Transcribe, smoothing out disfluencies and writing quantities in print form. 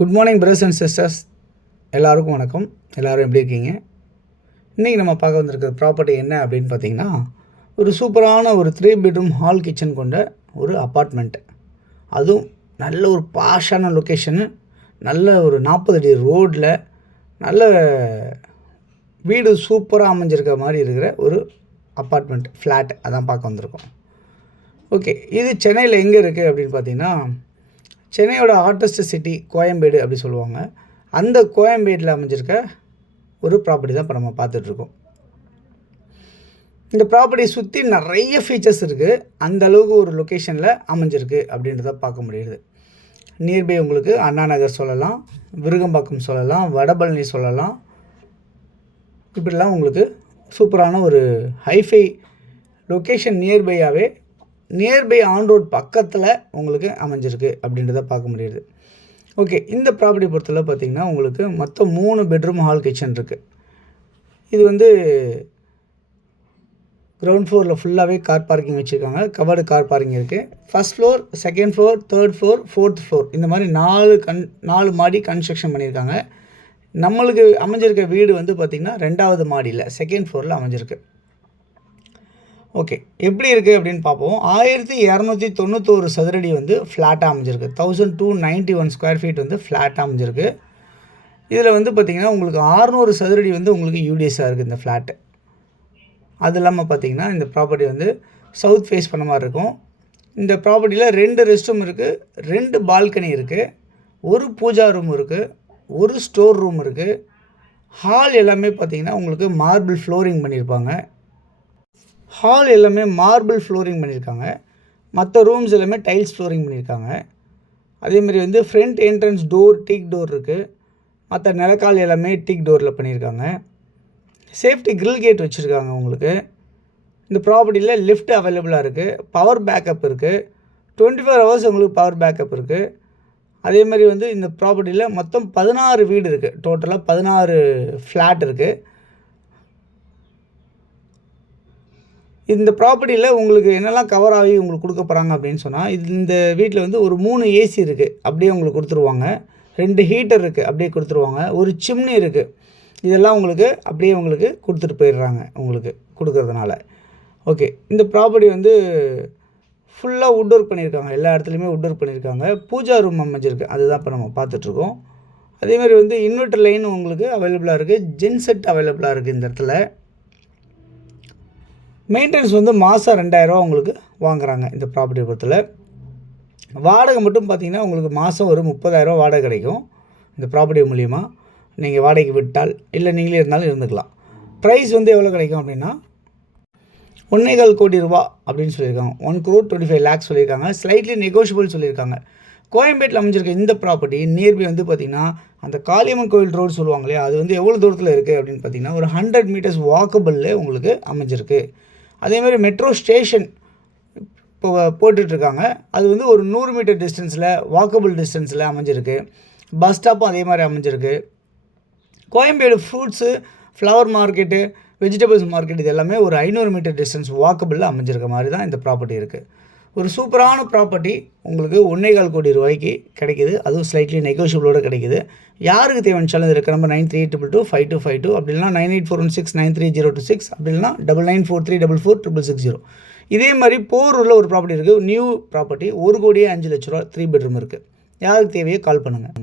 Good morning brothers and sisters, எல்லாருக்கும் வணக்கம். எல்லோரும் எப்படி இருக்கீங்க? இன்றைக்கி நம்ம பார்க்க வந்திருக்கிற ப்ராப்பர்ட்டி என்ன அப்படின்னு பார்த்தீங்கன்னா, ஒரு சூப்பரான ஒரு 3 பெட்ரூம் ஹால் கிச்சன் கொண்ட ஒரு அப்பார்ட்மெண்ட். அதுவும் நல்ல ஒரு பாஷான லொக்கேஷனு, நல்ல ஒரு 40 அடி ரோடில் நல்ல வீடு சூப்பராக அமைஞ்சிருக்க மாதிரி இருக்கிற ஒரு அப்பார்ட்மெண்ட் ஃப்ளாட் அதான் பார்க்க வந்திருக்கோம். ஓகே, இது சென்னையில் எங்கே இருக்குது அப்படின்னு பார்த்தீங்கன்னா, சென்னையோட ஹாட்டஸ்ட் சிட்டி கோயம்பேடு அப்படி சொல்லுவாங்க. அந்த கோயம்பேடில் அமைஞ்சிருக்க ஒரு ப்ராப்பர்ட்டி தான் இப்போ நம்ம பார்த்துட்ருக்கோம். இந்த ப்ராப்பர்ட்டியை சுற்றி நிறைய ஃபீச்சர்ஸ் இருக்குது. அந்த அளவுக்கு ஒரு லொக்கேஷனில் அமைஞ்சிருக்கு அப்படின்றத பார்க்க முடியுது. நியர்பை உங்களுக்கு அண்ணா நகர் சொல்லலாம், விருகம்பாக்கம் சொல்லலாம், வடபழனி சொல்லலாம். இப்படிலாம் உங்களுக்கு சூப்பரான ஒரு hi fi location nearby on road பக்கத்தில் உங்களுக்கு அமைஞ்சிருக்கு அப்படின்றத பார்க்க முடியுது. ஓகே, இந்த ப்ராப்பர்ட்டி பொறுத்தவரை பார்த்திங்கன்னா உங்களுக்கு மொத்தம் 3 பெட்ரூம் ஹால் கிச்சன் இருக்குது. இது வந்து கிரவுண்ட் ஃப்ளோரில் ஃபுல்லாகவே கார் பார்க்கிங் வச்சுருக்காங்க. கவர்டு கார் பார்க்கிங் இருக்குது. First floor, second floor, third floor, fourth floor, இந்த மாதிரி 4 மாடி கன்ஸ்ட்ரக்ஷன் பண்ணியிருக்காங்க. நம்மளுக்கு அமைஞ்சிருக்க வீடு வந்து பார்த்திங்கன்னா 2வது மாடியில் செகண்ட் ஃப்ளோரில் அமைஞ்சிருக்கு. ஓகே, எப்படி இருக்குது அப்படின்னு பார்ப்போம். 1291 சதுரடி வந்து ஃப்ளாட்டாக அமைஞ்சிருக்கு. 1291 ஸ்கொயர் ஃபீட் வந்து ஃப்ளாட்டாக அமைஞ்சிருக்கு. இதில் வந்து பார்த்திங்கன்னா உங்களுக்கு 600 சதுரடி வந்து உங்களுக்கு யூடிஎஸ்ஸாக இருக்குது இந்த ஃப்ளாட்டு. அது இல்லாமல் பார்த்திங்கன்னா இந்த ப்ராப்பர்ட்டி வந்து சவுத் ஃபேஸ் பண்ண மாதிரி இருக்கும். இந்த ப்ராப்பர்ட்டியில் 2 ரெஸ்ட் ரூம் இருக்குது, 2 பால்கனி இருக்குது, ஒரு பூஜா ரூம் இருக்குது, ஒரு ஸ்டோர் ரூம் இருக்குது. ஹால் எல்லாமே பார்த்திங்கன்னா உங்களுக்கு மார்பிள் ஃப்ளோரிங் பண்ணியிருப்பாங்க. ஹால் எல்லாமே மார்பிள் ஃப்ளோரிங் பண்ணியிருக்காங்க. மற்ற ரூம்ஸ் எல்லாமே டைல்ஸ் ஃப்ளோரிங் பண்ணியிருக்காங்க. அதேமாதிரி வந்து ஃப்ரண்ட் என்ட்ரன்ஸ் டோர் டீக் டோர் இருக்குது. மற்ற நிலக்கால் எல்லாமே டீக் டோரில் பண்ணியிருக்காங்க. சேஃப்டி கிரில் கேட் வச்சுருக்காங்க. உங்களுக்கு இந்த ப்ராப்பர்ட்டியில் லிஃப்ட் அவைலபிளாக இருக்குது. பவர் பேக்கப் இருக்குது. 24 ஹவர்ஸ் உங்களுக்கு பவர் பேக்கப் இருக்குது. அதேமாதிரி வந்து இந்த ப்ராப்பர்ட்டியில் மொத்தம் 16 வீடு இருக்குது. டோட்டலாக 16 ஃப்ளாட் இருக்குது. இந்த ப்ராப்பர்ட்டியில் உங்களுக்கு என்னெல்லாம் கவர் ஆகி உங்களுக்கு கொடுக்க போகிறாங்க அப்படின்னு சொன்னால், இந்த வீட்டில் வந்து ஒரு 3 ஏசி இருக்குது, அப்படியே உங்களுக்கு கொடுத்துருவாங்க. 2 ஹீட்டர் இருக்குது, அப்படியே கொடுத்துருவாங்க. ஒரு சிம்னி இருக்குது. இதெல்லாம் உங்களுக்கு அப்படியே உங்களுக்கு கொடுத்துட்டு போயிடுறாங்க உங்களுக்கு கொடுக்கறதுனால. ஓகே, இந்த ப்ராப்பர்ட்டி வந்து ஃபுல்லாக வுட் ஒர்க் பண்ணியிருக்காங்க. எல்லா இடத்துலையுமே வுட் ஒர்க் பண்ணியிருக்காங்க. பூஜா ரூம் அமைஞ்சிருக்கு, அதுதான் இப்போ நம்ம பார்த்துட்ருக்கோம். அதேமாதிரி வந்து இன்வெர்டர் லைன் உங்களுக்கு அவைலபிளாக இருக்குது. ஜென்செட் அவைலபிளாக இருக்குது இந்த இடத்துல. மெயின்டெனன்ஸ் வந்து மாதம் 2000 உங்களுக்கு வாங்குகிறாங்க இந்த ப்ராப்பர்ட்டி பொறுத்தல. வாடகை மட்டும் பார்த்திங்கன்னா உங்களுக்கு மாதம் ஒரு 30,000 வாடகை கிடைக்கும் இந்த ப்ராப்பர்ட்டி மூலிமா. நீங்கள் வாடகைக்கு விட்டால், இல்லை நீங்களே இருந்தாலும் இருந்துக்கலாம். ப்ரைஸ் வந்து எவ்வளோ கிடைக்கும் அப்படின்னா 1.25 கோடி ரூபா அப்படின்னு சொல்லியிருக்காங்க. 1,25 lakhs சொல்லியிருக்காங்க. ஸ்லைட்லி நெகோஷியபிள் சொல்லியிருக்காங்க. கோயம்பேட்டில் அமைஞ்சிருக்க இந்த ப்ராப்பர்ட்டி நியர்பை வந்து பார்த்திங்கன்னா அந்த காளியம்மன் கோவில் ரோடு சொல்லுவாங்க இல்லையா, அது வந்து எவ்வளோ தூரத்தில் இருக்குது அப்படின்னு பார்த்திங்கன்னா ஒரு 100 மீட்டர்ஸ் வாக்கபிளில் உங்களுக்கு அமைஞ்சிருக்கு. அதேமாதிரி மெட்ரோ ஸ்டேஷன் இப்போ போட்டுட்ருக்காங்க. அது வந்து ஒரு 100 மீட்டர் டிஸ்டன்ஸில் வாக்கபிள் டிஸ்டன்ஸில் அமைஞ்சிருக்கு. பஸ் ஸ்டாப்பும் அதே மாதிரி அமைஞ்சிருக்கு. Koyambedu fruits, flower market, vegetables market இது எல்லாமே ஒரு 500 மீட்டர் டிஸ்டன்ஸ் வாக்கபிளில் அமைஞ்சிருக்க மாதிரி தான் இந்த ப்ராப்பர்ட்டி இருக்குது. ஒரு சூப்பரான ப்ராப்பர்ட்டி உங்களுக்கு 1.25 கோடி ரூபாய்க்கு கிடைக்கிது. அதுவும் ஸ்லைட்லி நெகோஷியபிளோடு கிடைக்கிது. யாருக்கு தேவைச்சாலும் இது இருக்க நம்பர் 93225252, அப்படி இல்லைனா 9841693026, அப்படி இல்லைனா 9943444660. இதே மாதிரி போரூரில் ஒரு ப்ராப்பர்ட்டி இருக்குது, நியூ ப்ராப்பர்ட்டி, 1,05,00,000 3 பெட்ரூம் இருக்குது. யாருக்கு தேவையோ கால் பண்ணுங்கள்.